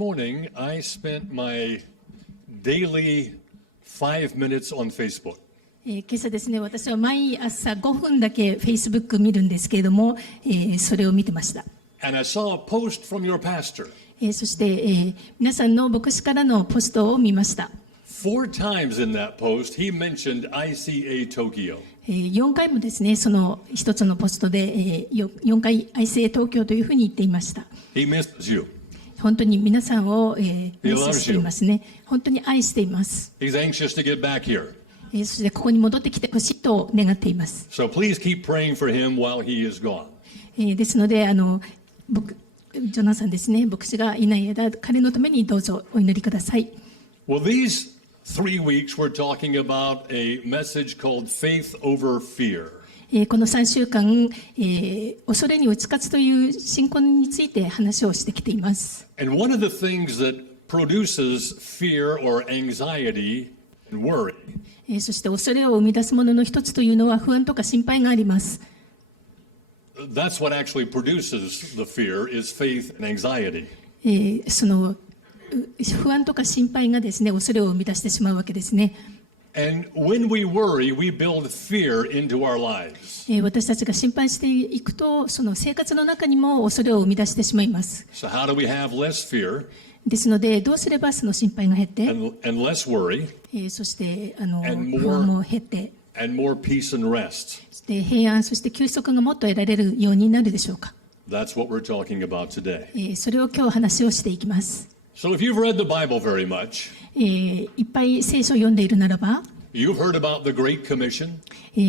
morning, I spent my daily 5 minutes on Facebook. 今朝ですね、私は毎朝5分だけ Facebook 見るんですけれども、それを見てました。And I saw a post from your pastor. そして、皆さんの牧師からのポストを見ました。4 times in that post, he mentioned ICA Tokyo. 4回もですね、その一つのポストで、4回 ICA 東京というふうに言っていました。He misses you. 本当に皆さんを、ミスしていますね。本当に愛しています。He's anxious to get back here. そしてここに戻ってきてほしいと願っています。So please keep praying for him while he is gone. ですので、ジョナサンですね、牧師がいない間、彼のためにどうぞお祈りください。Well, these 3 weeks we're talking about a message called Faith Over Fear. この3週間、恐れに打ち勝つという信仰について話をしてきています。And one of the things that produces fear or anxiety and worry そして恐れを生み出すものの一つというのは不安とか心配があります。That's what actually produces the fear is faith and anxiety. その不安とか心配がですね、恐れを生み出してしまうわけですね。And when we worry, we build fear into our lives. 私たちが心配していくと、その生活の中にも恐れを生み出してしまいます。So how do we have less fear ですので、どうすればその心配が減って、and less worry そして不 more 安も減って、and more peace and rest? そして平安、そして休息がもっと得られるようになるでしょうか。That's what we're talking about today. それを今日話をしていきます。So if you've read the Bible very much, いっぱい聖書を読んでいるならば、you've heard about the Great Commission.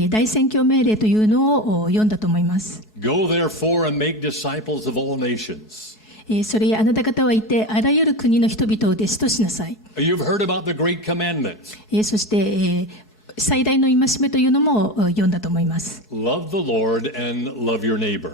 大宣教命令というのを読んだと思います。Go therefore and make disciples of all nations. それへあなた方は行ってあらゆる国の人々を弟子としなさい。You've heard about the Great Commandment. そして、最大の戒めというのも読んだと思います。Love the Lord and love your neighbor.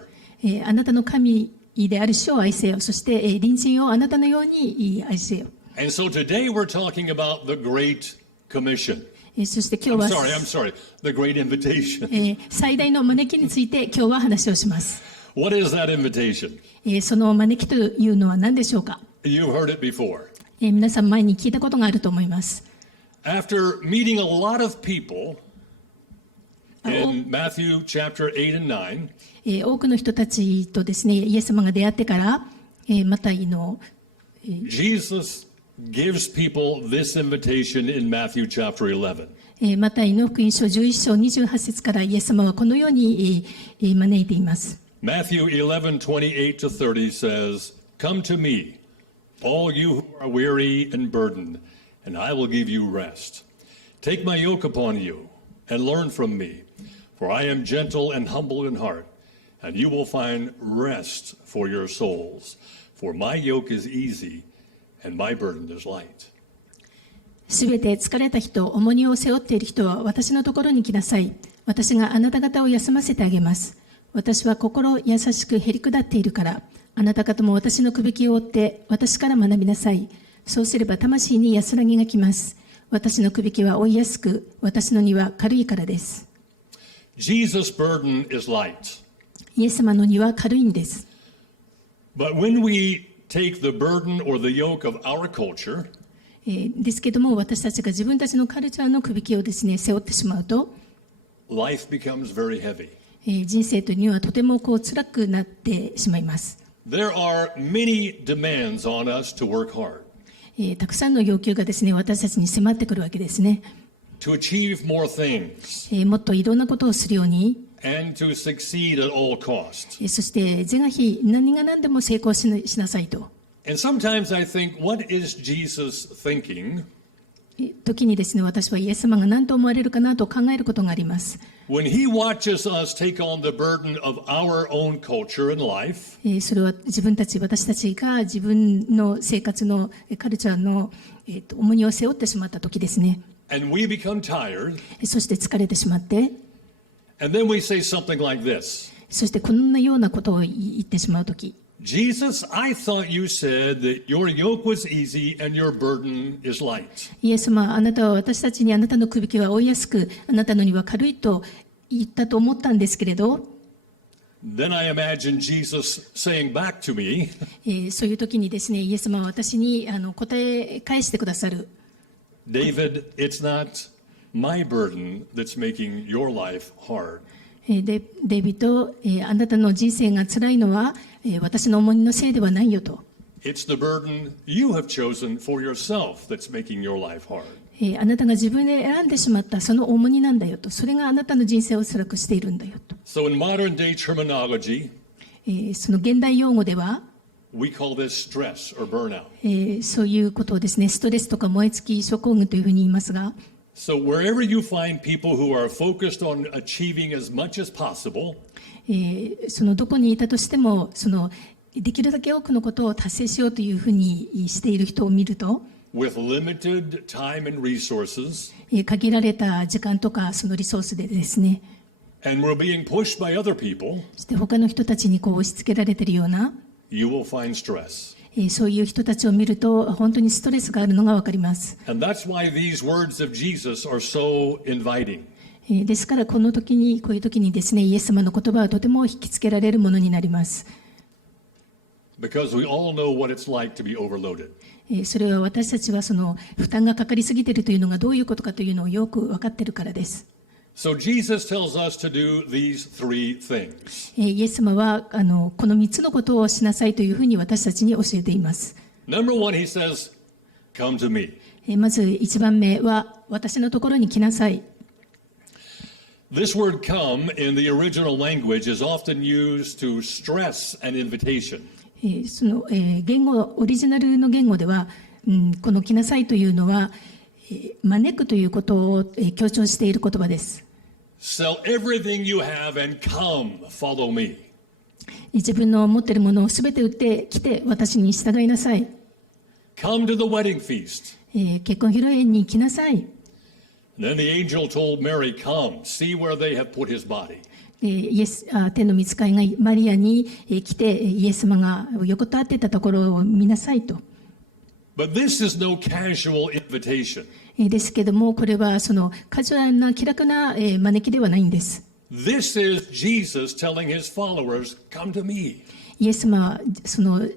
あなたの神である主を愛せよ。そして、隣人をあなたのように愛せよ。And so today we're talking about the Great Commission. そして今日は I'm sorry, the Great Invitation. 最大の招きについて今日は話をします。What is that invitation? その招きというのは何でしょうか。 You've heard it before. 皆さん前に聞いたことがあると思います。After meeting a lot of people in Matthew chapter 8 and 9, 多くの人たちとですね、イエス様が出会ってから、マタイの、Jesus gives people this invitation in Matthew chapter 11. マタイの福音書11章28節からイエス様はこのように、招いています。Matthew 11:28 to 30 says, Come to me, all you who are weary and burdened, and I will give you rest. Take my yoke upon you and learn from me, for I am gentle and humble in heart, and you will find rest for your souls. For my yoke is easy, and my burden is light. すべて疲れた人、重荷を背負っている人は私のところに来なさい。私があなた方を休ませてあげます。私は心優しくへりくだっているから、あなた方も私のくびきを追って私から学びなさい。そうすれば魂に安らぎがきます。私のくびきは追いやすく、私の荷は軽いからです。Jesus' burden is light. イエス様の荷は軽いんです。But when we take the burden or the yoke of our culture, ですけども、私たちが自分たちのカルチャーのくびきをですね、背負ってしまうと、life becomes very heavy. 人生というのはとても辛くなってしまいます。There are many demands on us to work hard. たくさんの要求がですね、私たちに迫ってくるわけですね。To achieve more things. もっといろんなことをするように、And to succeed at all costs. そして是が非何が何でも成功しなさいと。And sometimes I think, what is Jesus thinking? 時にですね、私はイエス様が何と思われるかなと考えることがあります。When he watches us take on the burden of our own culture and life, それは私たちが自分の生活のカルチャーの重荷を背負ってしまった時ですね。and we become tired, そして疲れてしまって、and then we say something like this. そしてこんなようなことを言ってしまう時。Jesus, I thought you said that your yoke was easy and your burden is light. イエス様、あなたは私たちにあなたのくびきは追いやすく、あなたの荷は軽いと言ったと思ったんですけれど、Then I imagine Jesus saying back to me, そういう時にですね、イエス様は私に答え返してくださる。David, it's not my burden that's making your life hard. デイビッド、あなたの人生が辛いのは、私の重荷のせいではないよと。It's the burden you have chosen for yourself that's making your life hard. あなたが自分で選んでしまったその重荷なんだよと。それがあなたの人生を辛くしているんだよと。So in modern day terminology, その現代用語では、we call this stress or burnout. そういうことをですね、ストレスとか燃え尽き症候群というふうに言いますが、So wherever you find people who are focused on achieving as much as possible, そのどこにいたとしても、そのできるだけ多くのことを達成しようというふうにしている人を見ると、with limited time and resources, 限られた時間とかそのリソースでですね、and we're being pushed by other people, そして他の人たちにこう押し付けられているような、you will find stress. そういう人たちを見ると本当にストレスがあるのがわかります。And that's why these words of Jesus are so inviting. ですからこういう時にですね、イエス様の言葉はとても引きつけられるものになります。Because we all know what it's like to be overloaded. それは私たちはその負担がかかりすぎているというのがどういうことかというのをよく分かっているからです。So Jesus tells us to do these three things. イエス様はこの3つのことをしなさいというふうに私たちに教えています。Number one, he says, come to me. まず1番目は私のところに来なさい。This word come in the original language is often used to stress an invitation. その言語、オリジナルの言語では、この来なさいというのは、招くということを強調している言葉です。Sell everything you have and come, follow me. 自分の持っているものをすべて売ってきて私に従いなさい。Come to the wedding feast. 結婚披露宴に来なさい。Then the angel told Mary, come, see where they have put his body. 天の御使いがマリアに来てイエス様が横たわっていたところを見なさいと。But this is no casual invitation. ですけどもこれはそのカジュアルな気楽な招きではないんです。This is Jesus telling his followers, come to me. イエス様はその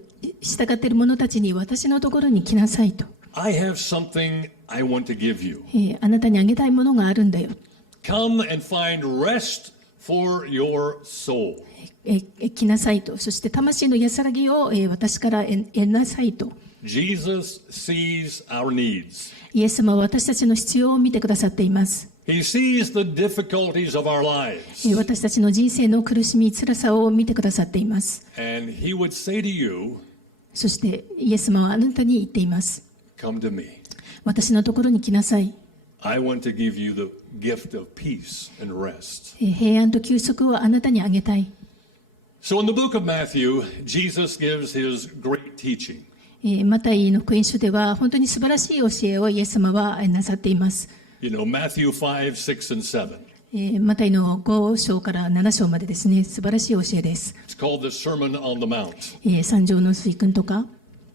従っている者たちに私のところに来なさいと。I have something I want to give you. あなたにあげたいものがあるんだよ。Come and find rest for your soul. 来なさいと。そして魂の安らぎを私から得なさいと。Jesus sees our needs. イエス様は私たちの必要を見てくださっています。He sees the difficulties of our lives. 私たちの人生の苦しみ、辛さを見てくださっています。And he would say to you, そしてイエス様はあなたに言っています。come to me. 私のところに来なさい。I want to give you the gift of peace and rest. 平安と休息をあなたにあげたい。So in the book of Matthew, Jesus gives his great teaching. マタイの福音書では本当に素晴らしい教えをイエス様はなさっています。You know, Matthew 5, 6, and 7. マタイの5章から7章までですね、素晴らしい教えです。It's called the Sermon on the Mount. 三条の水訓とか。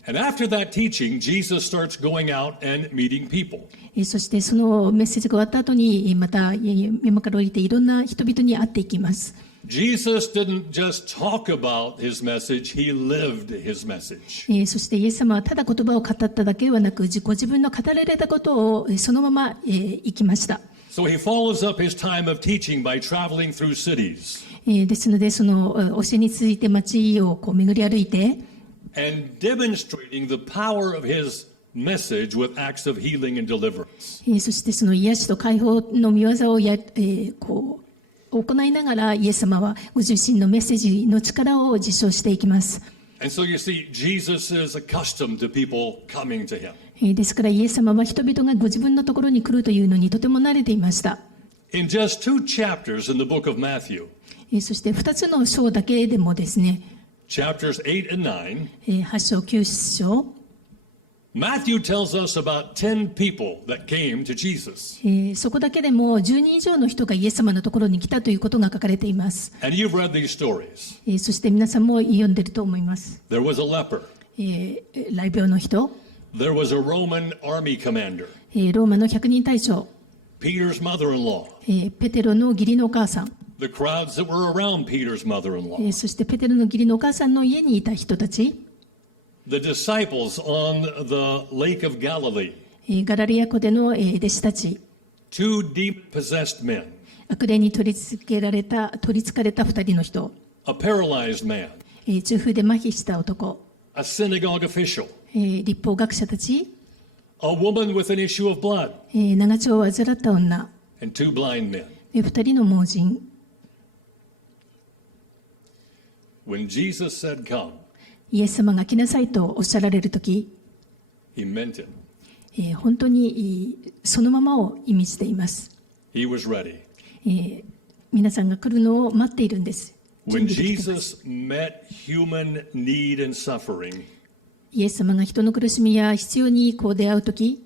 And after that teaching, Jesus starts going out and meeting people. そしてそのメッセージが終わった後にまた山から降りていろんな人々に会っていきます。Jesus didn't just talk about his message, he lived his message. そしてイエス様はただ言葉を語っただけではなく、自分の語られたことをそのまま生きました。So he follows up his time of teaching by traveling through cities. ですのでその教えについて街を巡り歩いて、and demonstrating the power of his message with acts of healing and deliverance. そしてその癒しと解放の御業を行いながらイエス様はご自身のメッセージの力を実証していきます。And so you see, Jesus is accustomed to people coming to him. ですからイエス様は人々がご自分のところに来るというのにとても慣れていました。In just 2 chapters in the book of Matthew, そして2つの章だけでもですね、chapters 8 and 8章9章、 Matthew tells us about 10 people that came to Jesus. そこだけでも10人以上の人がイエス様のところに来たということが書かれています。 And you've read these stories. そして皆さんも読んでいると思います。 There was a leper. 雷病の人、 There was a Roman army commander. ローマの100人隊長、 Peter's mother-in-law. ペテロの義理のお母さん、the crowds that were around Peter's mother-in-law, そしてペテロの義理のお母さんの家にいた人たち、 the disciples on the Lake of Galilee, ガラリア湖での弟子たち、 two demon-possessed men, 悪霊に取りつかれた2人の人、 a paralyzed man, 痛風で麻痺した男、 a synagogue official, 立法学者たち、 a woman with an issue of blood, 長丁を患った女、 and two blind men. 2人の盲人。 When Jesus said, "Come," イエス様が来なさいとおっしゃられるとき、 he meant it. 本当にそのままを意味しています。 He was ready. 皆さんが来るのを待っているんです。 When 準備できてます。 Jesus met human need and suffering, イエス様が人の苦しみや必要に出会うとき、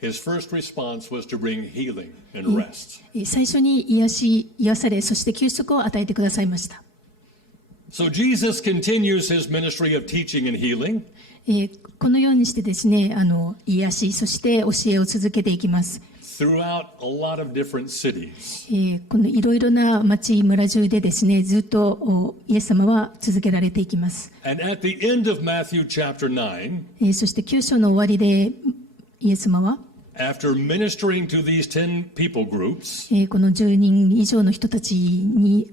his first response was to bring healing and rest. 最初に癒され、そして休息を与えてくださいました。 So Jesus continues his ministry of teaching and healing. このようにしてですね、癒し、そして教えを続けていきます。 Throughout a lot of different cities. このいろいろな町、村中でですね、ずっとイエス様は続けられていきます。 And at the end of Matthew chapter 9, そして9章の終わりでイエス様は、 after ministering to these 10 people groups, この10人以上の人たちに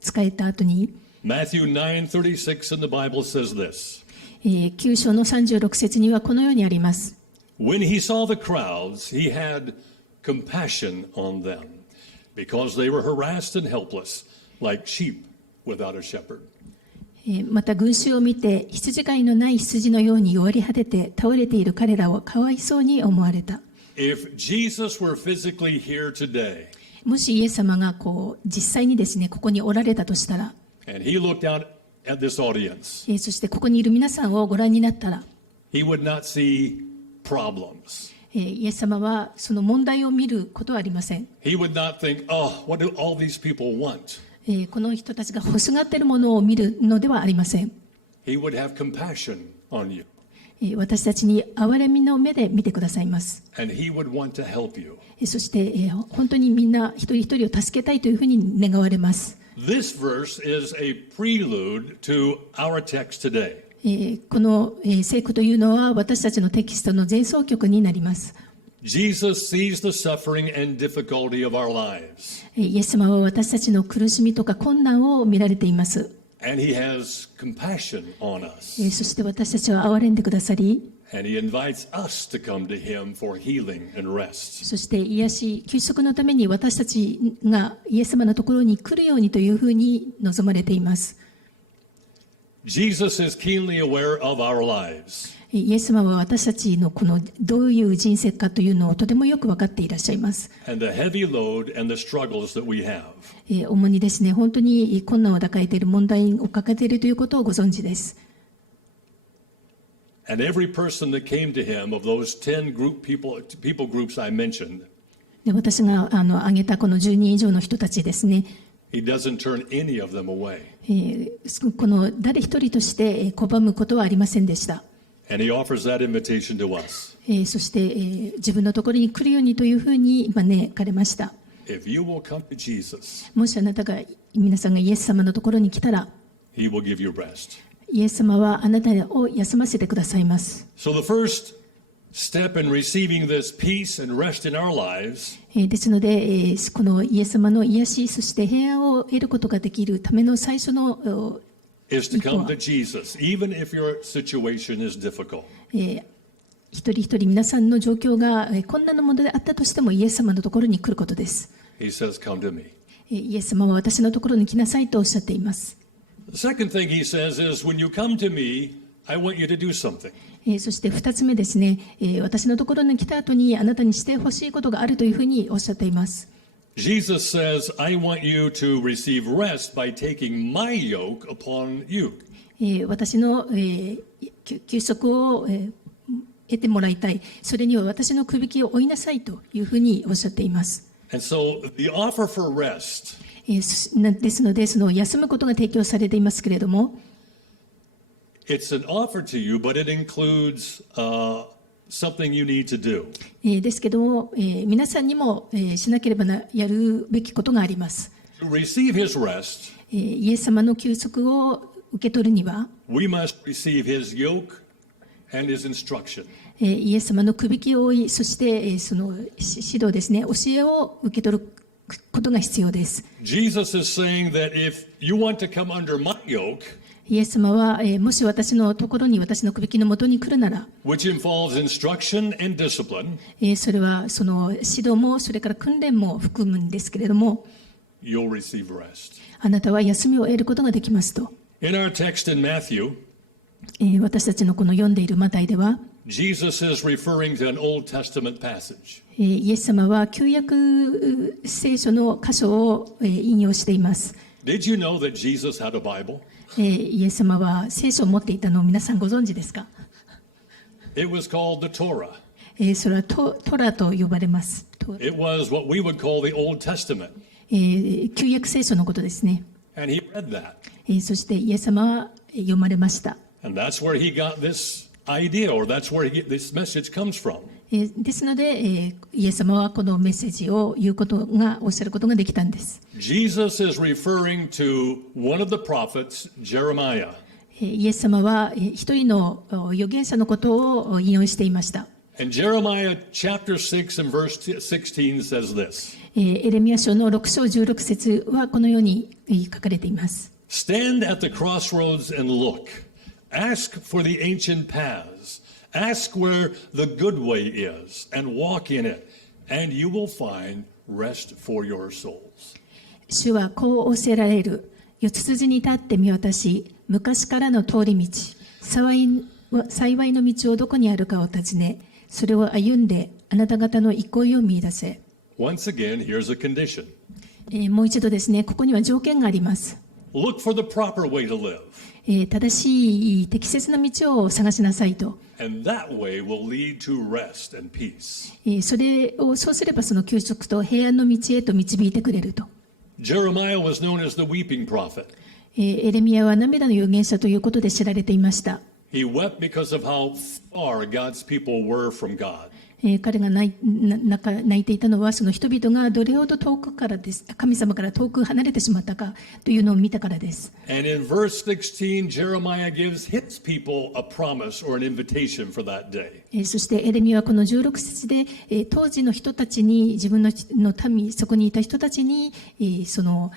仕えた後に、 Matthew 9:36 in the Bible says this. 9章の36節にはこのようにあります。 When he saw the crowds, he had compassion on them, because they were harassed and helpless, like sheep without a shepherd. また群衆を見て羊飼いのない羊のように弱り果てて倒れている彼らをかわいそうに思われた。 If Jesus were physically here today, もしイエス様が実際にですね、ここにおられたとしたら、 and he looked out at this audience, そしてここにいる皆さんをご覧になったら、 he would not see problems. イエス様はその問題を見ることはありません。 He would not think, oh, what do all these people want? この人たちが欲しがっているものを見るのではありません。 He would have compassion on you, 私たちに憐れみの目で見てくださいます。 and he would want to help you. そして本当にみんな一人一人を助けたいというふうに願われます。 This verse is a prelude to our text today. この聖句というのは私たちのテキストの前奏曲になります。 Jesus sees the suffering and difficulty of our lives, イエス様は私たちの苦しみとか困難を見られています。 and he has compassion on us, そして私たちを憐れんでくださり、 and he invites us to come to him for healing and rest. そして癒し、休息のために私たちがイエス様のところに来るようにというふうに望まれています。 Jesus is keenly aware of our lives. イエス様は私たちのどういう人生かというのをとてもよく分かっていらっしゃいます。 And the heavy load and the struggles that we have. 主にですね、本当に困難を抱えている、問題を抱えているということをご存知です。 And every person that came to him of those 10 people groups I mentioned, で私が挙げたこの10人以上の人たちですね、 he doesn't turn any of them away. この誰一人として拒むことはありませんでした。 And he offers that invitation to us. そして、自分のところに来るようにというふうに招かれました。 If you will come to Jesus, もしあなたが、皆さんがイエス様のところに来たら、 he will give you rest. イエス様はあなたを休ませてくださいます。 So the first step in receiving this peace and rest in our lives ですので、このイエス様の癒し、そして平安を得ることができるための最初の is to come to Jesus, even if your situation is difficult. 一人一人皆さんの状況が困難なものであったとしてもイエス様のところに来ることです。 He says, come to me. イエス様は私のところに来なさいとおっしゃっています。 The second thing he says is, when you come to me, I want you to do something. そして2つ目ですね、私のところに来た後にあなたにしてほしいことがあるというふうにおっしゃっています。 Jesus says, I want you to receive rest by taking my yoke upon you. 私の休息を得てもらいたい。それには私のくびきを負いなさいというふうにおっしゃっています。 And so the offer for rest ですので、その休むことが提供されていますけれども、 it's an offer to you, but it includes something you need to do. ですけども、皆さんにもしなければやるべきことがあります。To receive his rest, イエス様の救贖を受け取るには、we must receive his yoke and his instruction. イエス様のくびきを負い、そしてその指導ですね、教えを受け取ることが必要です。Jesus is saying that if you want to come under my yoke, イエス様は、もし私のところに、私のくびきのもとに来るなら、which involves instruction and discipline, それはその指導も、それから訓練も含むんですけれども、you'll receive rest. あなたは休みを得ることができますと。In our text in Matthew, 私たちのこの読んでいるマタイでは、Jesus is referring to an Old Testament passage. イエス様は旧約聖書の箇所を引用しています。Did you know that Jesus had a Bible? イエス様は聖書を持っていたのを皆さんご存知ですか？ It was called the Torah. それはトラと呼ばれます。It was what we would call the Old Testament. 旧約聖書のことですね。And he read that. そしてイエス様は読まれました。And that's where he got this idea, or that's where this message comes from. ですので、イエス様はこのメッセージを言うことが、おっしゃることができたんです。Jesus is referring to one of the prophets, Jeremiah. イエス様は一人の預言者のことを引用していました。And Jeremiah chapter 6 and verse 16 says this. エレミヤ書の6章16節はこのように書かれています。Stand at the crossroads and look. Ask for the ancient paths. Ask where the good way is and walk in it, and you will find rest for your souls. 主はこう仰せられる。四つ筋に立って見渡し、昔からの通り道、幸いの道をどこにあるかを尋ね、それを歩んであなた方の憩いを見出せ。Once again, here's a condition. もう一度ですね、ここには条件があります。Look for the proper way to live. 正しい適切な道を探しなさいと。And that way will lead to rest and peace. そうすればその休息と平安の道へと導いてくれると。Jeremiah was known as the weeping prophet. エレミヤは涙の預言者ということで知られていました。He wept because of how far God's people were from God. 彼が泣いていたのは、その人々がどれほど遠くからです、神様から遠く離れてしまったかというのを見たからです。And in verse 16, Jeremiah gives his people a promise or an invitation for that day. そしてエレミヤはこの16節で、当時の人たちに、自分の民、そこにいた人たちに、その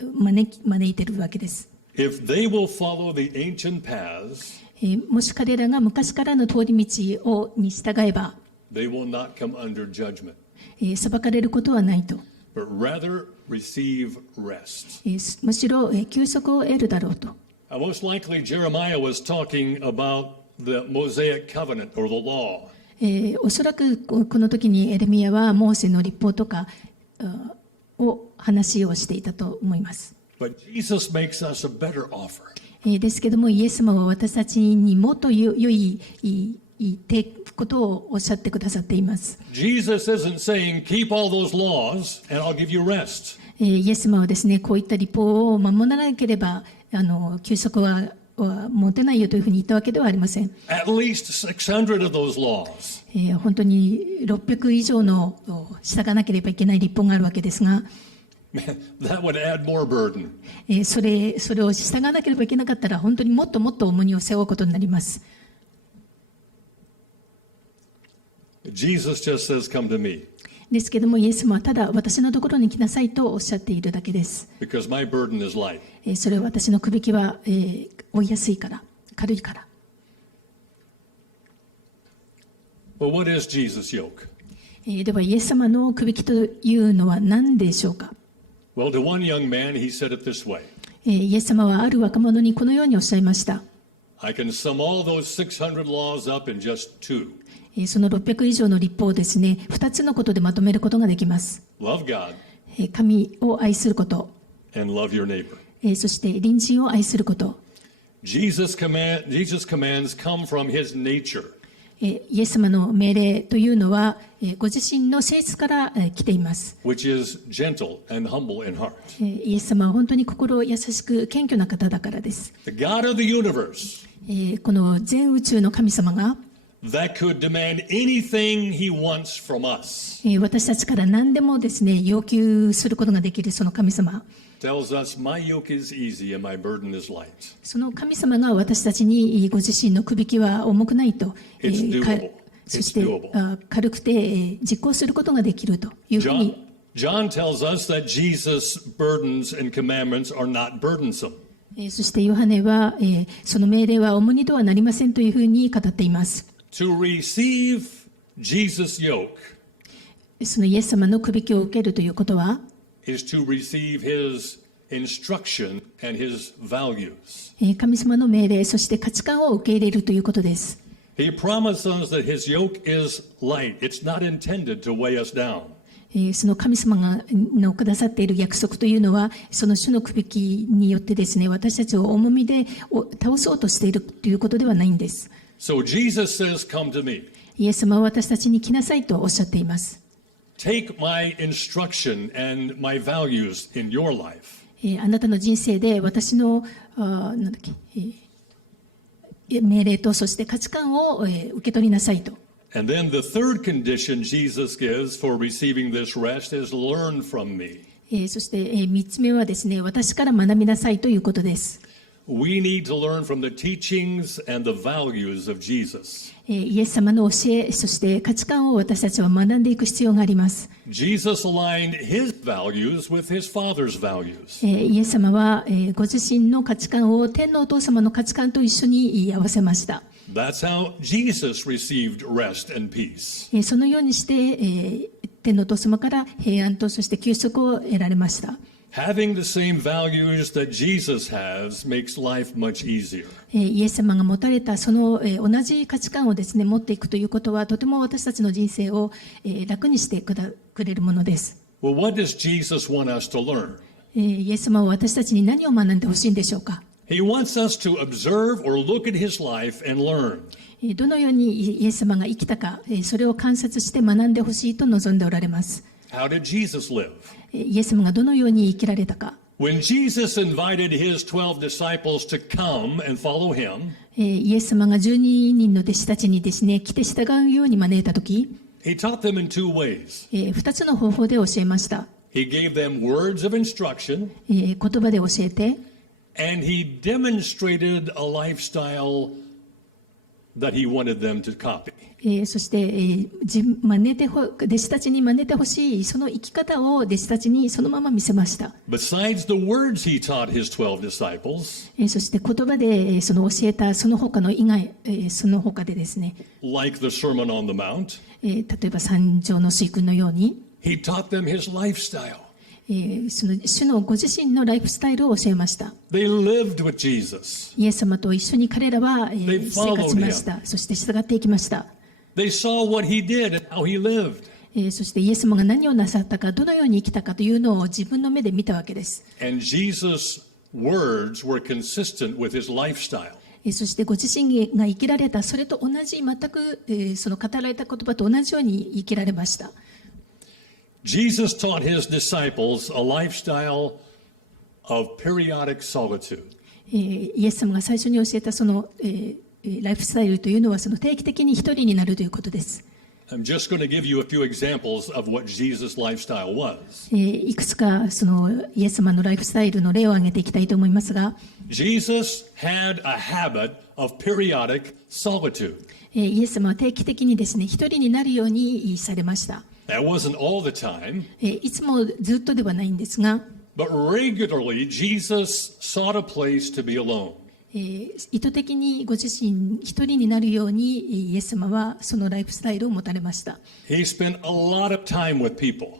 招いているわけです。If they will follow the ancient paths, もし彼らが昔からの通り道に従えば、they will not come under judgment, 裁かれることはないと。but rather receive rest. むしろ休息を得るだろうと。Most likely, Jeremiah was talking about the Mosaic covenant or the law. おそらくこの時にエレミヤはモーセの律法とか話をしていたと思います。But Jesus makes us a better offer. ですけども、イエス様は私たちにもっと良いことをおっしゃってくださっています。Jesus isn't saying, keep all those laws and I'll give you rest. イエス様はですね、こういった律法を守らなければ休息は持てないよというふうに言ったわけではありません。At least 600 of those laws. 本当に600以上の従わなければいけない律法があるわけですが、That would add more burden. それを従わなければいけなかったら、本当にもっともっと重荷を背負うことになります。Jesus just says, come to me. ですけども、イエス様はただ私のところに来なさいとおっしゃっているだけです。Because my burden is light. それは私のくびきは負いやすいから、軽いから。But what is Jesus' yoke? では、イエス様のくびきというのは何でしょうか。Well, to one young man, he said it this way. イエス様はある若者にこのようにおっしゃいました。I can sum all those 600 laws up in just two. その600以上の律法をですね、2つのことでまとめることができます。Love God 神を愛すること、 and love your neighbor. そして隣人を愛すること。Jesus' commands come from his nature. イエス様の命令というのは、ご自身の性質から来ています。Which is gentle and humble in heart. イエス様は本当に心優しく謙虚な方だからです。The God of the universe この全宇宙の神様が that could demand anything he wants from us. 私たちから何でもですね、要求することができるその神様。Tells us, my yoke is easy and my burden is light. その神様が私たちにご自身のくびきは重くないと、It's doable. そして軽くて実行することができるというふうに。John tells us that Jesus' burdens and commandments are not burdensome. そしてヨハネは、その命令は重荷とはなりませんというふうに語っています。To receive Jesus' yoke そのイエス様のくびきを受けるということは、is to receive his instruction and his values. 神様の命令、そして価値観を受け入れるということです。He promises us that his yoke is light. It's not intended to weigh us down. その神様のくださっている約束というのは、その主のくびきによってですね、私たちを重みで倒そうとしているということではないんです。So Jesus says, come to me. イエス様は私たちに来なさいとおっしゃっています。Take my instruction and my values in your life. あなたの人生で私の命令とそして価値観を受け取りなさいと。And then the third condition Jesus gives for receiving this rest is learn from me. そして3つ目はですね、私から学びなさいということです。We need to learn from the teachings and the values of Jesus. イエス様の教え、そして価値観を私たちは学んでいく必要があります。Jesus aligned his values with his Father's values. イエス様はご自身の価値観を天のお父様の価値観と一緒に合わせました。That's how Jesus received rest and peace. そのようにして天のお父様から平安とそして休息を得られました。Having the same values that Jesus has makes life much easier. イエス様が持たれたその同じ価値観をですね、持っていくということはとても私たちの人生を楽にしてくれるものです。Well, what does Jesus want us to learn? イエス様は私たちに何を学んでほしいんでしょうか。He wants us to observe or look at his life and learn. どのようにイエス様が生きたか、それを観察して学んでほしいと望んでおられます。How did Jesus live? イエス様がどのように生きられたか。When Jesus invited his 12 disciples to come and follow him, イエス様が12人の弟子たちにですね、来て従うように招いたとき、he taught them in two ways. 2つの方法で教えました。He gave them words of instruction, 言葉で教えて、and he demonstrated a lifestyle that he wanted them to copy. そして、弟子たちに真似てほしいその生き方を弟子たちにそのまま見せました。Besides the words he taught his 12 disciples, そして言葉でその教えたその他の以外、その他でですね、like the Sermon on the Mount, 例えば三条の水訓のように、he taught them his lifestyle. その主のご自身のライフスタイルを教えました。They lived with Jesus. イエス様と一緒に彼らは生活しました。そして従っていきました。They saw what he did and how he lived. そしてイエス様が何をなさったか、どのように生きたかというのを自分の目で見たわけです。And Jesus' words were consistent with his lifestyle. そしてご自身が生きられた、それと同じ、全くその語られた言葉と同じように生きられました。Jesus taught his disciples a lifestyle of periodic solitude. イエス様が最初に教えたその、ライフスタイルというのはその定期的に一人になるということです。I'm just going to give you a few examples of what Jesus' lifestyle was. いくつかそのイエス様のライフスタイルの例を挙げていきたいと思いますが、Jesus had a habit of periodic solitude. イエス様は定期的にですね、一人になるようにされました。That wasn't all the time, いつもずっとではないんですが、but regularly Jesus sought a place to be alone. 意図的にご自身一人になるようにイエス様はそのライフスタイルを持たれました。He spent a lot of time with people.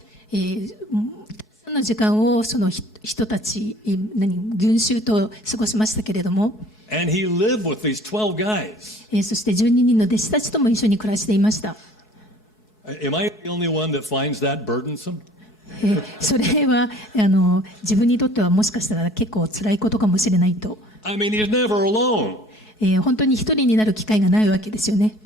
その時間をその人たち、群衆と過ごしましたけれども、And he lived with these 12 guys. そして12人の弟子たちとも一緒に暮らしていました。Am I the only one that finds that burdensome? それは自分にとってはもしかしたら結構辛いことかもしれないと。I mean, he's never alone. 本当に一人になる機会がないわけですよね。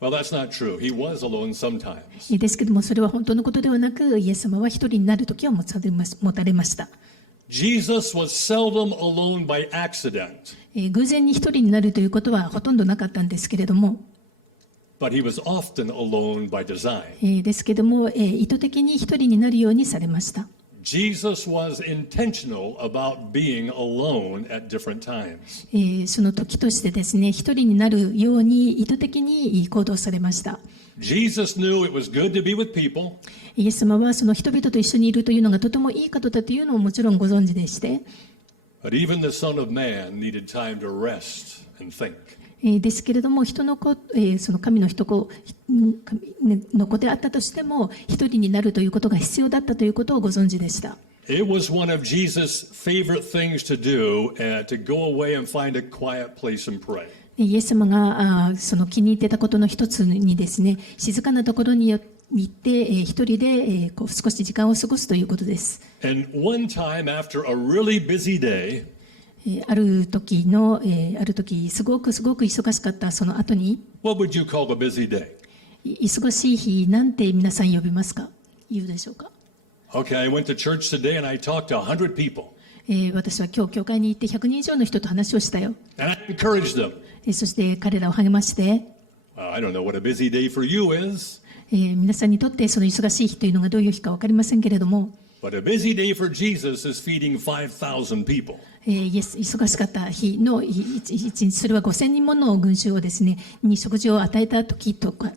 Well, that's not true. He was alone sometimes. ですけども、それは本当のことではなく、イエス様は一人になるときは持たれました。Jesus was seldom alone by accident. 偶然に一人になるということはほとんどなかったんですけれども、but he was often alone by design. ですけども、意図的に一人になるようにされました。Jesus was intentional about being alone at different times. その時としてですね、一人になるように意図的に行動されました。Jesus knew it was good to be with people. イエス様はその人々と一緒にいるというのがとてもいいことだというのをもちろんご存知でして、But even the Son of Man needed time to rest and think. ですけれども、人の子、その神の子の子であったとしても、一人になるということが必要だったということをご存知でした。It was one of Jesus' favorite things to do, to go away and find a quiet place and pray. イエス様がその気に入っていたことの一つにですね、静かなところに行って、一人で少し時間を過ごすということです。And one time after a really busy day, ある時、すごく忙しかったその後に、what would you call a busy day? 忙しい日なんて皆さん呼びますか？言うでしょうか？ Okay, I went to church today and I talked to 100 people. 私は今日教会に行って100人以上の人と話をしたよ。And I encouraged them. そして彼らを励まして、I don't know what a busy day for you is, 皆さんにとってその忙しい日というのがどういう日か分かりませんけれども、but a busy day for Jesus is feeding 5,000 people. 忙しかった日の一日、それは5000人もの群衆をですね、に食事を与えた時とか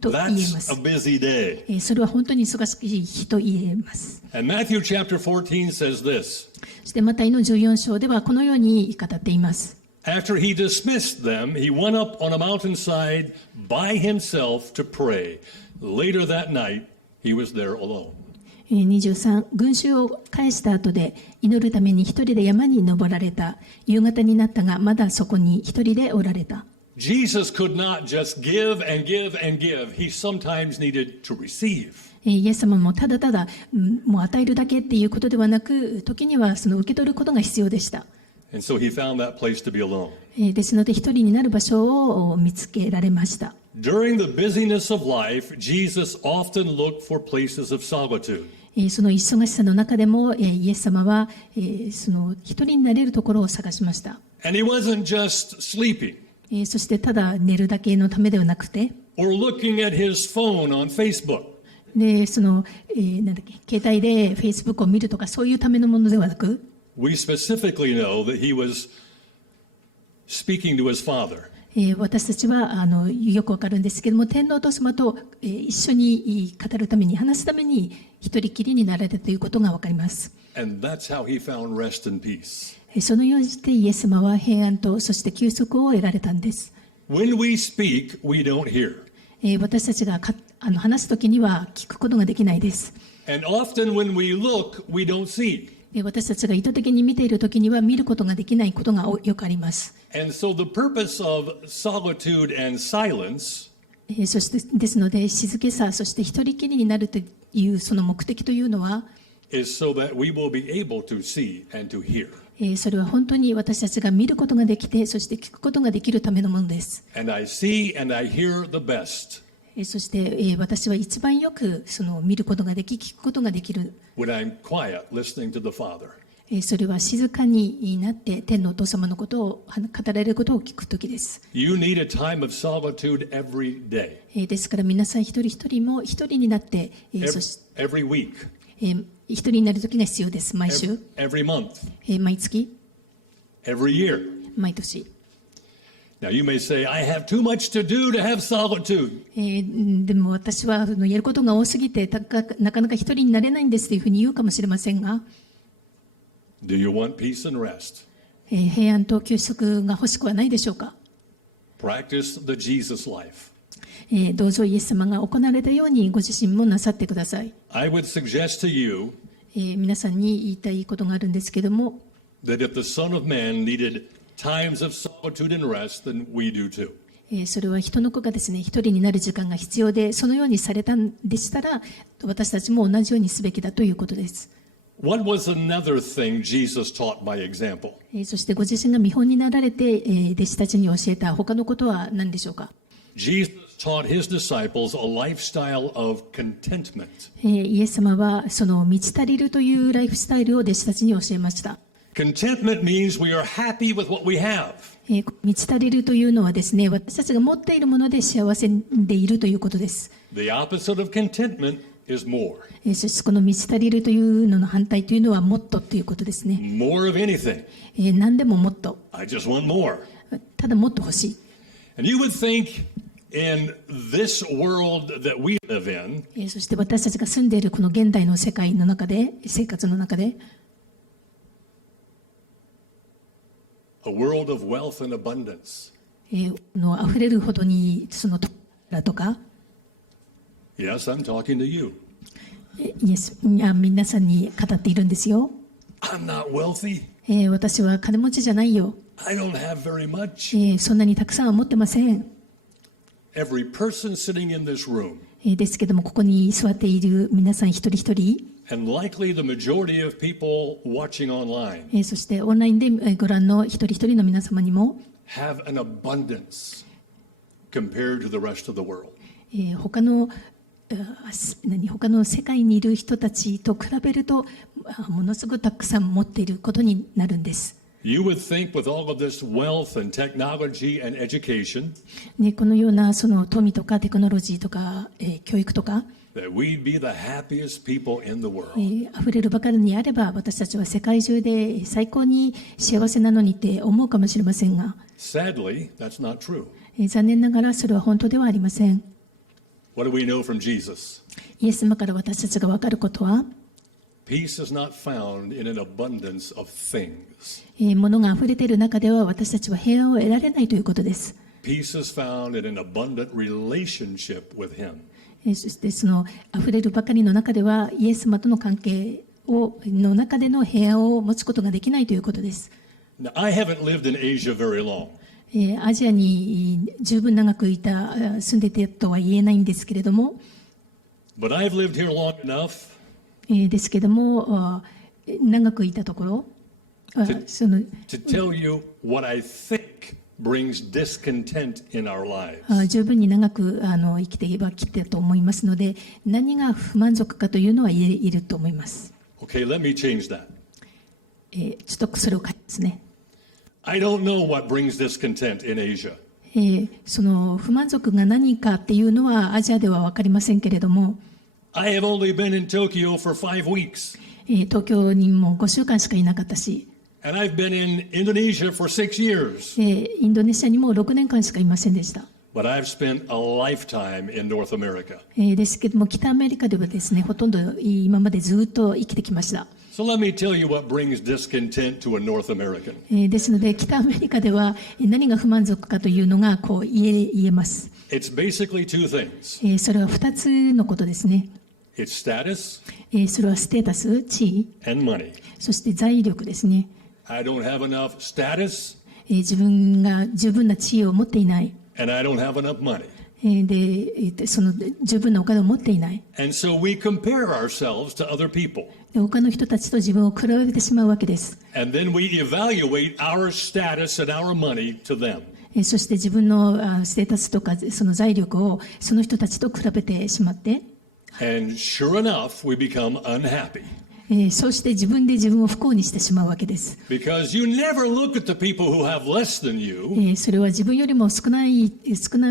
と言えま That's す a。busy day. それは本当に忙しい日と言えます。And Matthew chapter 14 says this. そしてマタイの14章ではこのように語っています。After he dismissed them, he went up on a mountainside by himself to pray. Later that night, he was there alone. 23、群衆を返した後で祈るために一人で山に登られた。夕方になったがまだそこに一人でおられた。Jesus could not just give and give and give. He sometimes needed to receive. イエス様もただただもう与えるだけっていうことではなく、時にはその受け取ることが必要でした。And so he found that place to be alone. ですので一人になる場所を見つけられました。During the busyness of life, Jesus often looked for places of solitude. その忙しさの中でもイエス様はその一人になれるところを探しました。And he wasn't just sleeping そしてただ寝るだけのためではなくて、 or looking at his phone on Facebook. でその、携帯で Facebook を見るとかそういうためのものではなく、We specifically know that he was speaking to his father. 私たちはよくわかるんですけども、天皇お父様と一緒に語るために、話すために一人きりになられたということがわかります。And that's how he found rest and peace. そのようにしてイエス様は平安とそして休息を得られたんです。 When we speak, we don't hear. 私たちが話すときには聞くことができないです。 And often when we look, we don't see. 私たちが意図的に見ているときには見ることができないことがよくあります。And so the purpose of solitude and silence そしてですので静けさ、そして一人きりになるというその目的というのは、is so that we will be able to see and to hear. それは本当に私たちが見ることができて、そして聞くことができるためのものです。And I see and I hear the best そして私は一番よくその見ることができ、聞くことができる。when I'm quiet listening to the Father. それは静かになって天のお父様のことを語られることを聞くときです。You need a time of solitude every day, ですから皆さん一人一人も一人になって、そして every week, 一人になるときが必要です。毎週、 every month, 毎月、 every year. 毎年。Now you may say, I have too much to do to have solitude. でも私はやることが多すぎてなかなか一人になれないんですというふうに言うかもしれませんが、Do you want peace and rest? 平安と休息が欲しくはないでしょうか。 Practice the Jesus life. どうぞイエス様が行われたようにご自身もなさってください。I would suggest to you 皆さんに言いたいことがあるんですけども、 that if the Son of Man needed times of solitude and rest, then we do too. それは人の子がですね、一人になる時間が必要で、そのようにされたんでしたら、私たちも同じようにすべきだということです。What was another thing Jesus taught by example? そしてご自身が見本になられて、弟子たちに教えた他のことは何でしょうか。Jesus taught his disciples a lifestyle of contentment. イエス様はその満ち足りるというライフスタイルを弟子たちに教えました。Contentment means we are happy with what we have. 満ち足りるというのはですね、私たちが持っているもので幸せでいるということです。The opposite of contentment is more. そしてこの満ち足りるというのの反対というのはもっとということですね。More of anything. 何でももっと。I just want more. ただもっと欲しい。And you would think in this world that we live in, そして私たちが住んでいるこの現代の世界の中で、生活の中で、a world of wealth and abundance. 溢れるほどにそのとか、Yes, I'm talking to you. 皆さんに語っているんですよ。I'm not wealthy. 私は金持ちじゃないよ。I don't have very much. そんなにたくさんは持ってません。Every person sitting in this room, ですけども、ここに座っている皆さん一人一人、and likely the majority of people watching online, そしてオンラインでご覧の一人一人の皆様にも、have an abundance compared to the rest of the world. 他の世界にいる人たちと比べるとものすごくたくさん持っていることになるんです。You would think with all of this wealth and technology and education, このようなその富とかテクノロジーとか、教育とか、that we'd be the happiest people in the world. 溢れるばかりにあれば私たちは世界中で最高に幸せなのにって思うかもしれませんが、 Sadly, that's not true. 残念ながらそれは本当ではありません。What do we know from Jesus? イエス様から私たちが分かることは、Peace is not found in an abundance of things. 物が溢れている中では私たちは平和を得られないということです。Peace is found in an abundant relationship with Him. そしてその溢れるばかりの中ではイエス様との関係の中での平和を持つことができないということです。Now, I haven't lived in Asia very long, アジアに十分長く住んでいたとは言えないんですけれども、 but I've lived here long enough ですけども長くいたところ、その to tell you what I think brings discontent in our lives. 十分に長く生きていたと思いますので、何が不満足かというのは言えると思います。Okay, let me change that. ちょっとそれを変えますね。I don't know what brings discontent in Asia. その不満足が何かっていうのはアジアでは分かりませんけれども、 I have only been in Tokyo for 5 weeks, 東京にも5週間しかいなかったし、 and I've been in Indonesia for 6 years. インドネシアにも6年間しかいませんでした。 But I've spent a lifetime in North America. ですけども、北アメリカではですね、ほとんど今までずっと生きてきました。 So let me tell you what brings discontent to a North American. ですので、北アメリカでは何が不満足かというのがこう言えます。 It's basically 2 things. それは2つのことですね。 It's status それはステータス、地位、 and money. そして財力ですね。 I don't have enough status 自分が十分な地位を持っていない。 and I don't have enough money. で、その十分なお金を持っていない。 And so we compare ourselves to other people. で、他の人たちと自分を比べてしまうわけです。 And then we evaluate our status and our money to them. そして自分のステータスとかその財力をその人たちと比べてしまって、 And sure enough, we become unhappy. そうして自分で自分を不幸にしてしまうわけです。 Because you never look at the people who have less than you. それは自分よりも少な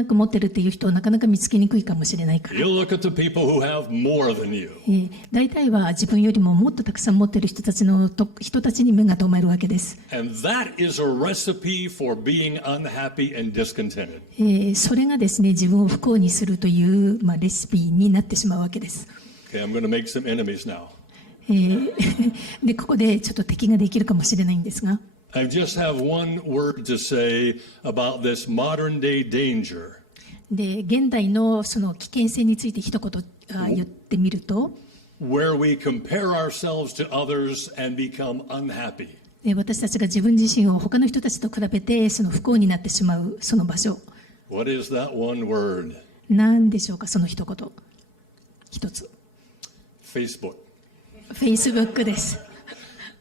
く持ってるっていう人をなかなか見つけにくいかもしれないから。 You look at the people who have more than you. 大体は自分よりももっとたくさん持ってる人たちに目が留まるわけです。 And that is a recipe for being unhappy and discontented. それがですね、自分を不幸にするという、レシピになってしまうわけです。 Okay, I'm going to make some enemies now. で、ここでちょっと敵ができるかもしれないんですが、 I just have one word to say about this modern day danger. で、現代のその危険性について一言言ってみると、 Where we compare ourselves to others and become unhappy. 私たちが自分自身を他の人たちと比べてその不幸になってしまうその場所。What is that one word? 何でしょうか、その一言。一つ。Facebook. Facebook です。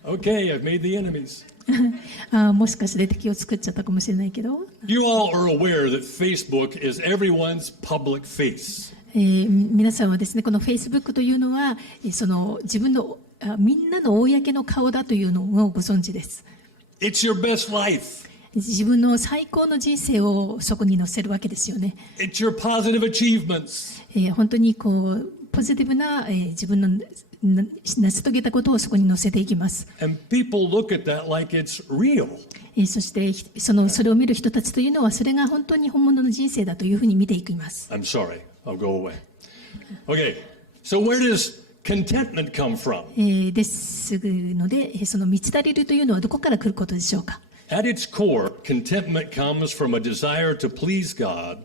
Okay, I've made the enemies. もしかして敵を作っちゃったかもしれないけど、You all are aware that Facebook is everyone's public face. 皆さんはですね、この Facebook というのはその自分のみんなの公の顔だというのをご存知です。It's your best life. 自分の最高の人生をそこに載せるわけですよね。It's your positive achievements. 本当にポジティブな、自分の成し遂げたことをそこに載せていきます。And people look at that like it's real. そしてそれを見る人たちというのはそれが本当に本物の人生だというふうに見ていきます。I'm sorry. I'll go away. Okay. So where does contentment come from? ですので、その満ち足りるというのはどこから来ることでしょうか。At its core, contentment comes from a desire to please God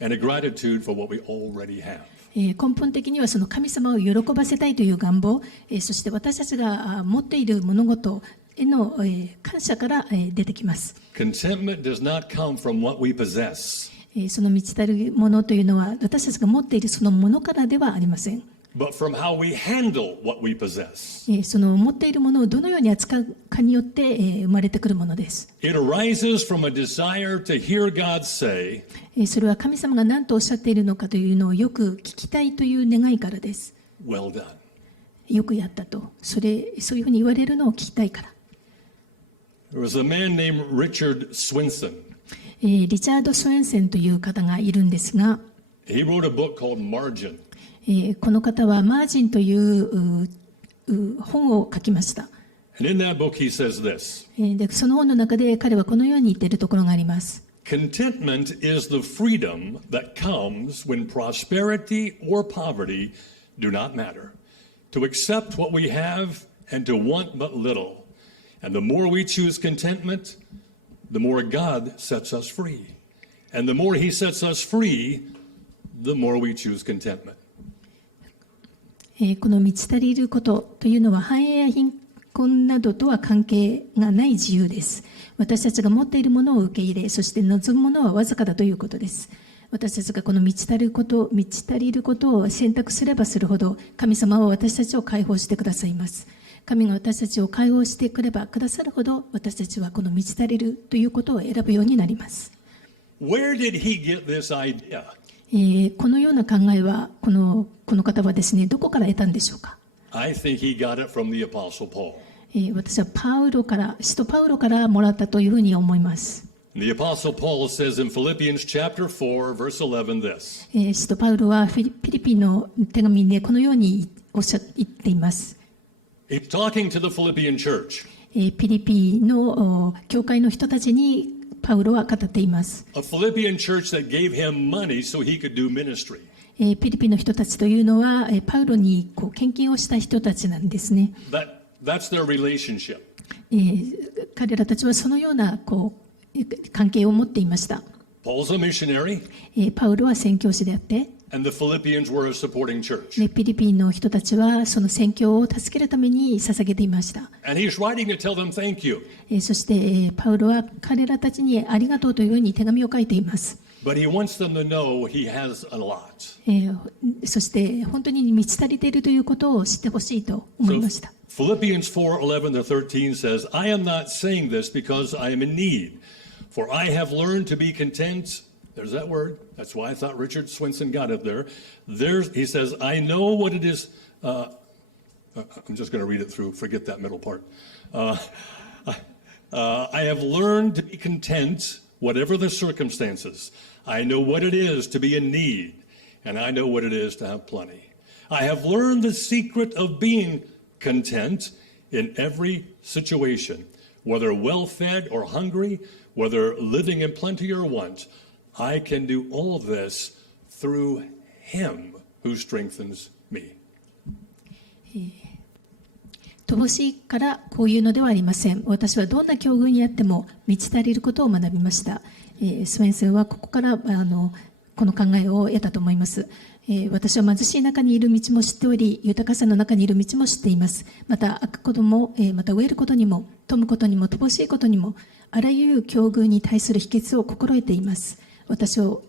and a gratitude for what we already have. 根本的にはその神様を喜ばせたいという願望、そして私たちが持っている物事への感謝から出てきます。Contentment does not come from what we possess, その満ち足るものというのは私たちが持っているそのものからではありません。but from how we handle what we possess. その持っているものをどのように扱うかによって生まれてくるものです。It arises from a desire to hear God say, それは神様が何とおっしゃっているのかというのをよく聞きたいという願いからです。well done. よくやったと、そういうふうに言われるのを聞きたいから。There was a man named Richard Swinson. リチャード・スウェンセンという方がいるんですが、He wrote a book called Margin. この方はマージンという本を書きました。And in that book he says this, でその本の中で彼はこのように言っているところがあります。Contentment is the freedom that comes when prosperity or poverty do not matter. To accept what we have and to want but little. And the more we choose contentment, the more God sets us free. And the more he sets us free, the more we choose contentment. この満ち足りることというのは繁栄や貧困などとは関係がない自由です。私たちが持っているものを受け入れ、そして望むものはわずかだということです。私たちがこの満ち足りることを選択すればするほど、神様は私たちを解放してくださいます。神が私たちを解放してくればくださるほど、私たちはこの満ち足りるということを選ぶようになります。Where did he get this idea? このような考えはこの方はですね、どこから得たんでしょうか。I think he got it from the Apostle Paul. 私は使徒パウロからもらったというふうに思います。The Apostle Paul says in Philippians chapter 4, verse 11 this. 使徒パウロはフィリピンの手紙でこのように言っています。He's talking to the Philippian church. フィリピンの教会の人たちにパウロは語っています。A Philippian church that gave him money so he could do ministry. フィリピンの人たちというのはパウロに献金をした人たちなんですね。That's their relationship. 彼らたちはそのような関係を持っていました。Paul's a missionary, パウロは宣教師であって、and the Philippians were a supporting church. フィリピンの人たちはその宣教を助けるために捧げていました。And he's writing to tell them thank you. そしてパウロは彼らたちにありがとうというように手紙を書いています。But he wants them to know he has a lot. そして本当に満ち足りているということを知ってほしいと思いました。Philippians 4:11 to 13 says, I am not saying this because I am in need, for I have learned to be content. There's that word. That's why I thought Richard Swinson got it there. He says, I know what it is. I'm just going to read it through. Forget that middle part. I have learned to be content, whatever the circumstances. I know what it is to be in need, and I know what it is to have plenty. I have learned the secret of being content in every situation, whether well-fed or hungry, whether living in plenty or want. I can do all this through him who strengthens me. 乏しいからこういうのではありません。私はどんな境遇にあっても満ち足りることを学びました。スウェンセンはここからこの考えを得たと思います。私は貧しい中にいる道も知っており、豊かさの中にいる道も知っています。また開くことも、また飢えることにも、富むことにも、乏しいことにも、あらゆる境遇に対する秘訣を心得ています。私を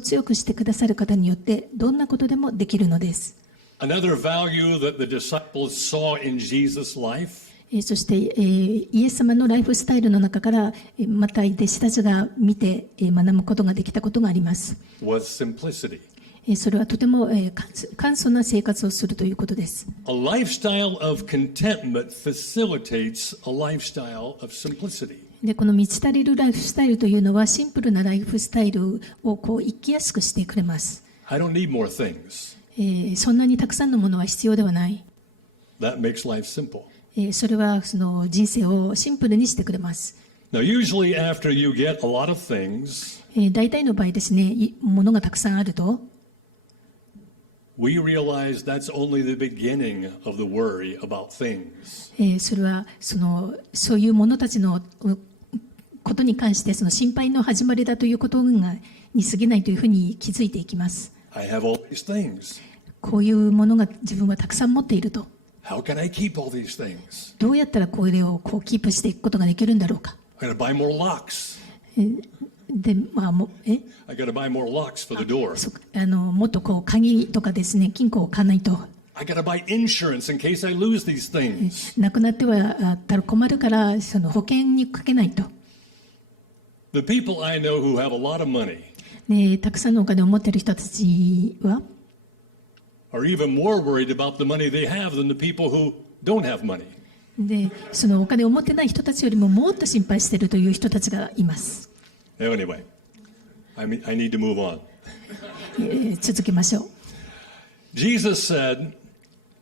強くしてくださる方によってどんなことでもできるのです。Another value that the disciples saw in Jesus' life そしてイエス様のライフスタイルの中からまた弟子たちが見て学ぶことができたことがあります。was simplicity. それはとても簡素な生活をするということです。A lifestyle of contentment facilitates a lifestyle of simplicity. で、この満ち足りるライフスタイルというのは、シンプルなライフスタイルを生きやすくしてくれます。I don't need more things. そんなにたくさんのものは必要ではない。That makes life simple. それはその人生をシンプルにしてくれます。Now, usually after you get a lot of things, 大体の場合ですね、ものがたくさんあると、we realize that's only the beginning of the worry about things. それはそういう者たちのことに関してその心配の始まりだということに過ぎないというふうに気づいていきます。I have all these things. こういうものが自分はたくさん持っていると。How can I keep all these things? どうやったらこれをキープしていくことができるんだろうか。I gotta buy more locks. で、I gotta buy more locks for the door. もっと鍵とかですね、金庫を買わないと。I gotta buy insurance in case I lose these things. なくなってはあったら困るから、その保険にかけないと。The people I know who have a lot of money たくさんのお金を持っている人たちは、are even more worried about the money they have than the people who don't have money. で、そのお金を持ってない人たちよりももっと心配しているという人たちがいます。Anyway, I need to move on. 続けましょう。Jesus said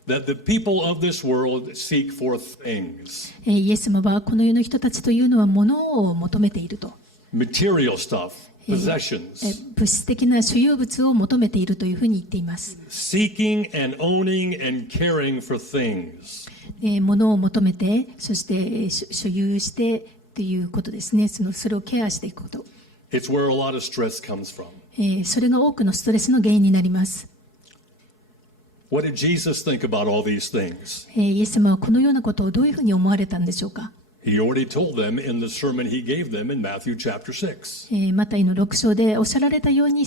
that the people of this world seek for things, イエス様はこの世の人たちというのは物を求めていると。material stuff, possessions, 物質的な所有物を求めているというふうに言っています。seeking and owning and caring for things. 物を求めて、そして所有してということですね。それをケアしていくこと。It's where a lot of stress comes from. それが多くのストレスの原因になります。What did Jesus think about all these things? イエス様はこのようなことをどういうふうに思われたんでしょうか。He already told them in the sermon he gave them in Matthew chapter 6. マタイの6章でおっしゃられたように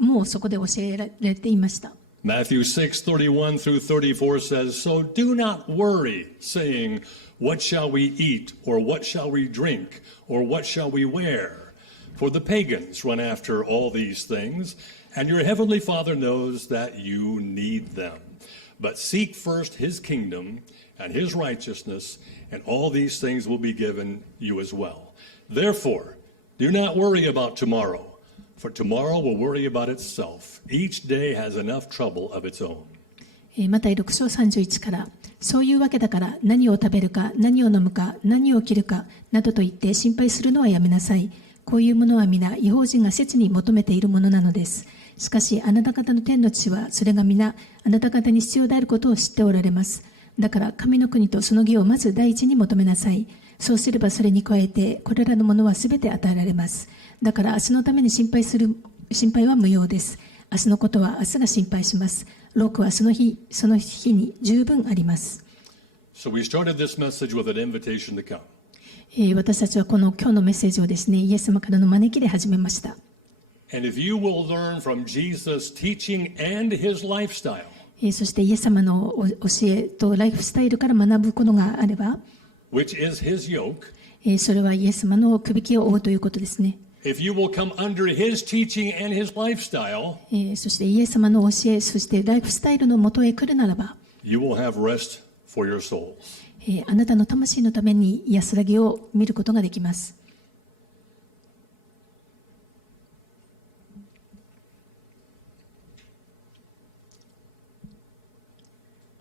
もうそこで教えられていました。Matthew 6:31 through 34 says, So do not worry, saying, What shall we eat, or what shall we drink, or what shall we wear? For the pagans run after all these things, and your heavenly Father knows that you need them. But seek first his kingdom and his righteousness, and all these things will be given you as well. Therefore, do not worry about tomorrow, for tomorrow will worry about itself. Each day has enough trouble of its own. マタイ6章31から、そういうわけだから何を食べるか、何を飲むか、何を着るか、などと言って心配するのはやめなさい。こういうものは皆、異邦人が切に求めているものなのです。しかし、あなた方の天の父は、それが皆、あなた方に必要であることを知っておられます。だから、神の国とその義をまず第一に求めなさい。そうすればそれに加えて、これらのものはすべて与えられます。だから、明日のために心配は無用です。明日のことは明日が心配します。労苦はその日に十分あります。So we started this message with an invitation to come. 私たちはこの今日のメッセージをですね、イエス様からの招きで始めました。And if you will learn from Jesus' teaching and his lifestyle, そしてイエス様の教えとライフスタイルから学ぶことがあれば、which is his yoke, それはイエス様のくびきを負うということですね。if you will come under his teaching and his lifestyle, そしてイエス様の教え、そしてライフスタイルのもとへ来るならば、you will have rest for your souls. あなたの魂のために安らぎを見ることができます。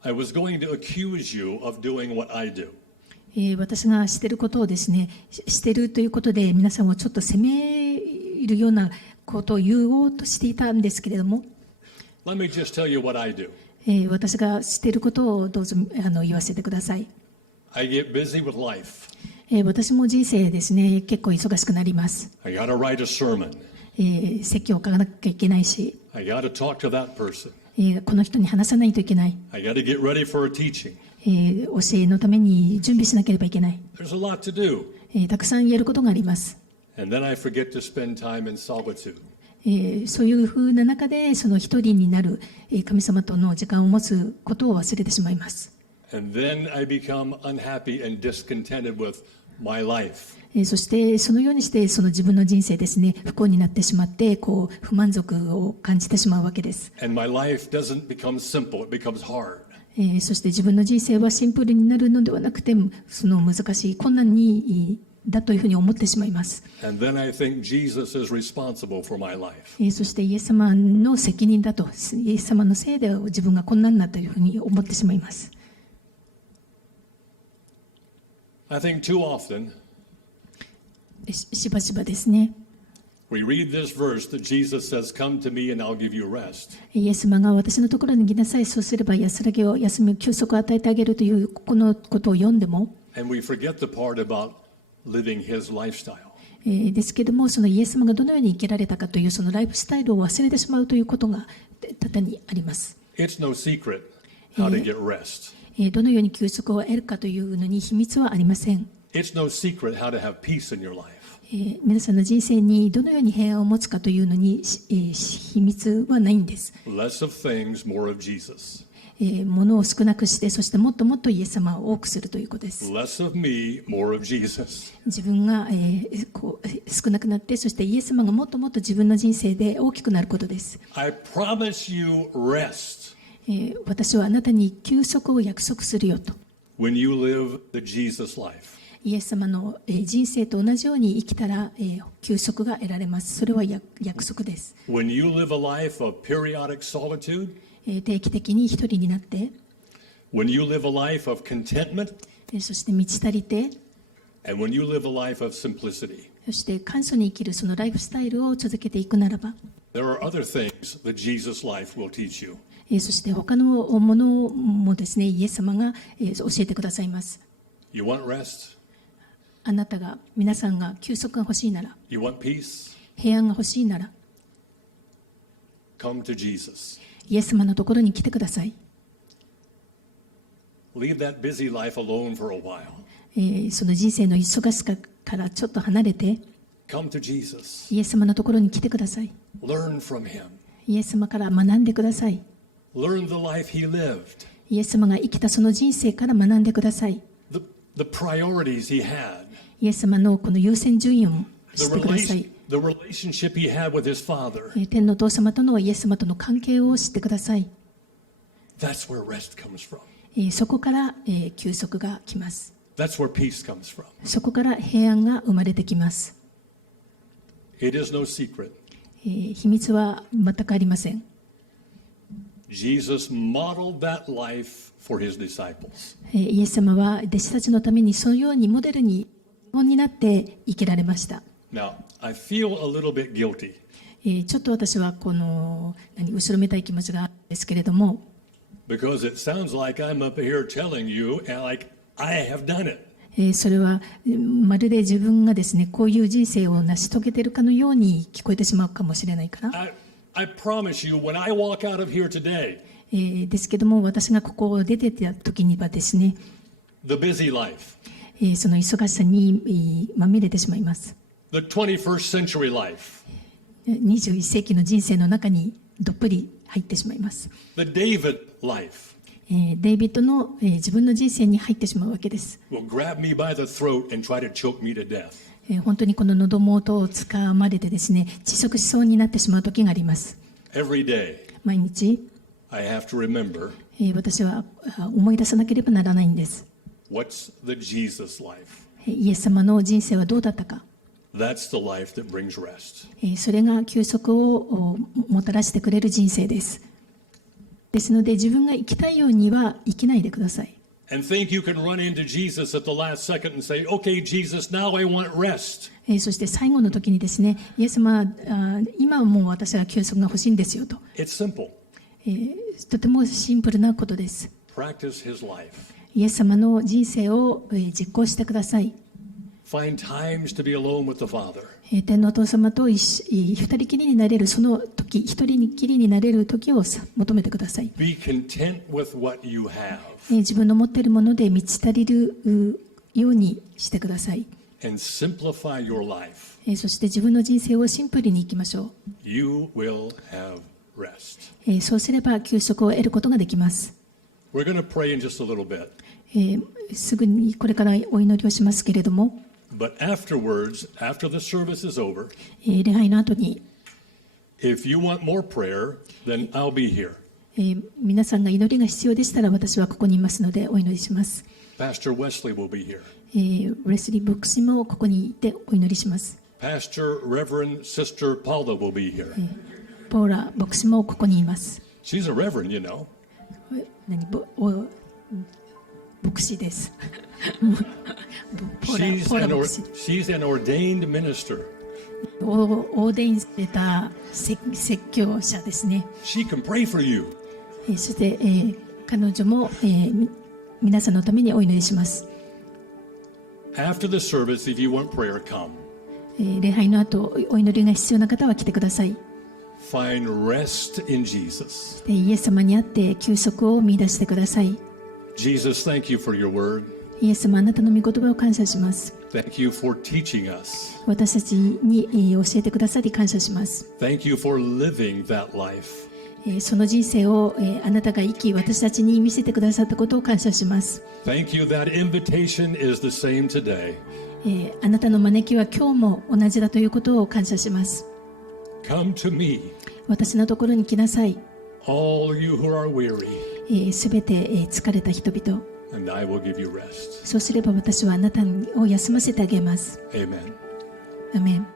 I was going to accuse you of doing what I do. 私がしていることをですね、しているということで皆さんをちょっと責めるようなことを言おうとしていたんですけれども、Let me just tell you what I do. 私がしていることをどうぞ言わせてください。I get busy with life. 私も人生ですね、結構忙しくなります。I got to write a sermon. 説教を書かなきゃいけないし、I got to talk to that person. この人に話さないといけない。I got to get ready for a teaching. 教えのために準備しなければいけない。There's a lot to do. たくさんやることがあります。And then I forget to spend time in solitude. そういうふうな中でその一人になる神様との時間を持つことを忘れてしまいます。And then I become unhappy and discontented with my life. そしてそのようにしてその自分の人生ですね、不幸になってしまって不満足を感じてしまうわけです。And my life doesn't become simple, it becomes hard. そして自分の人生はシンプルになるのではなくて、その難しい困難にだというふうに思ってしまいます。And then I think Jesus is responsible for my life. そしてイエス様の責任だと、イエス様のせいで自分がこんなんなというふうに思ってしまいます。I think too often しばしばですね、we read this verse that Jesus says, "Come to me and I'll give you rest." イエス様が私のところに来なさい、そうすれば安らぎを、休み、休息を与えてあげるというこのことを読んでも、And we forget the part about living his lifestyle. ですけども、そのイエス様がどのように生きられたかというそのライフスタイルを忘れてしまうということが多々にあります。It's no secret how to get rest. どのように休息を得るかというのに秘密はありません。It's no secret how to have peace in your life. 皆さんの人生にどのように平安を持つかというのに秘密はないんです。Less of things, more of Jesus. 物を少なくして、そしてもっともっとイエス様を多くするということです。Less of me, more of Jesus. 自分が、少なくなって、そしてイエス様がもっともっと自分の人生で大きくなることです。I promise you rest 私はあなたに休息を約束するよと。when you live the Jesus life. イエス様の人生と同じように生きたら休息が得られます。それは約束です。When you live a life of periodic solitude, 定期的に一人になって、when you live a life of contentment, そして満ち足りて、 and when you live a life of simplicity. そして簡素に生きるそのライフスタイルを続けていくならば、 There are other things that Jesus life will teach you. そして他のものもですね、イエス様が教えてくださいます。 You want rest? あなたが、皆さんが休息が欲しいなら、 You want peace? 平安が欲しいなら、 Come to Jesus. イエス様のところに来てください。 Leave that busy life alone for a while. その人生の忙しさからちょっと離れて、 Come to Jesus. イエス様のところに来てください。 Learn from him. イエス様から学んでください。 Learn the life he lived. イエス様が生きたその人生から学んでください。 The priorities he had. イエス様のこの優先順位を The 知ってください。 relationship he had with his father. 天のお父様とのイエス様との関係を知ってください。 That's where rest comes from. そこから休息が来ます。 That's where peace comes from. そこから平安が生まれてきます。 It is no secret. 秘密は全くありません。 Jesus modeled that life for his disciples. イエス様は弟子たちのためにそのようにモデルに本になって生きられました。 Now, I feel a little bit guilty. ちょっと私はこの後ろめたい気持ちがあるんですけれども、 Because it sounds like I'm up here telling you, and like I have done it. それはまるで自分がですね、こういう人生を成し遂げているかのように聞こえてしまうかもしれないから、 I promise you, when I walk out of here today, ですけども、私がここを出てた時にはですね、 the busy life, その忙しさにまみれてしまいます。 the 21st century life, 21世紀の人生の中にどっぷり入ってしまいます。 the David life デイビッドの自分の人生に入ってしまうわけです。 will grab me by the throat and try to choke me to death. 本当にこの喉元をつかまれてですね、窒息しそうになってしまう時があります。 Every day, 毎日、 I have to remember 私は思い出さなければならないんです。 what's the Jesus life. イエス様の人生はどうだったか。 That's the life that brings rest. それが休息をもたらしてくれる人生です。ですので、自分が生きたいようには生きないでください。And think you can run into Jesus at the last second and say, okay, Jesus, now I want rest. そして最後の時にですね、イエス様、今はもう私は休息が欲しいんですよと。It's simple. とてもシンプルなことです。 Practice his life. イエス様の人生を実行してください。Find times to be alone with the Father. 天のお父様と二人きりになれるその時、一人きりになれる時を求めてください。 Be content with what you have 自分の持っているもので満ち足りるようにしてください。 and simplify your life. そして自分の人生をシンプルに生きましょ You will have rest. う。そうすれば休息を得ることができます。We're going to pray in just a little bit. すぐにこれからお祈りをしますけれども、But afterwards, after the service is over, 礼拝の後に、if you want more prayer, then I'll be here. 皆さんが祈りが必要でしたら私はここにいますのでお祈りします。Pastor Wesley will be here. ウレスリー牧師もここにいてお祈りします。Pastor Reverend Sister Paula will be here. ポーラ牧師もここにいます。She's a reverend, you know. 牧師です。ポー She's ラ an, 牧師。she's an ordained minister. オーデインされた説教者ですね。She can pray for you. そして、彼女も、皆さんのためにお祈りします。After the service, if you want prayer, come. 礼拝の後、お祈りが必要な方は来てください。Find rest in Jesus. イエス様にあって休息を見出してください。Jesus, thank you for your word. イエス様、あなたの御言葉を感謝します。Thank you for teaching us. 私たちに教えてくださり感謝します。Thank you for living that life. その人生をあなたが生き、私たちに見せてくださったことを感謝します。Thank you that invitation is the same today. あなたの招きは今日も同じだということを感謝します。Come to me, 私のところに来なさい。 all you who are weary, すべて疲れた人々。and I will give you rest. そうすれば私はあなたを休ませてあげます。Amen. アメン。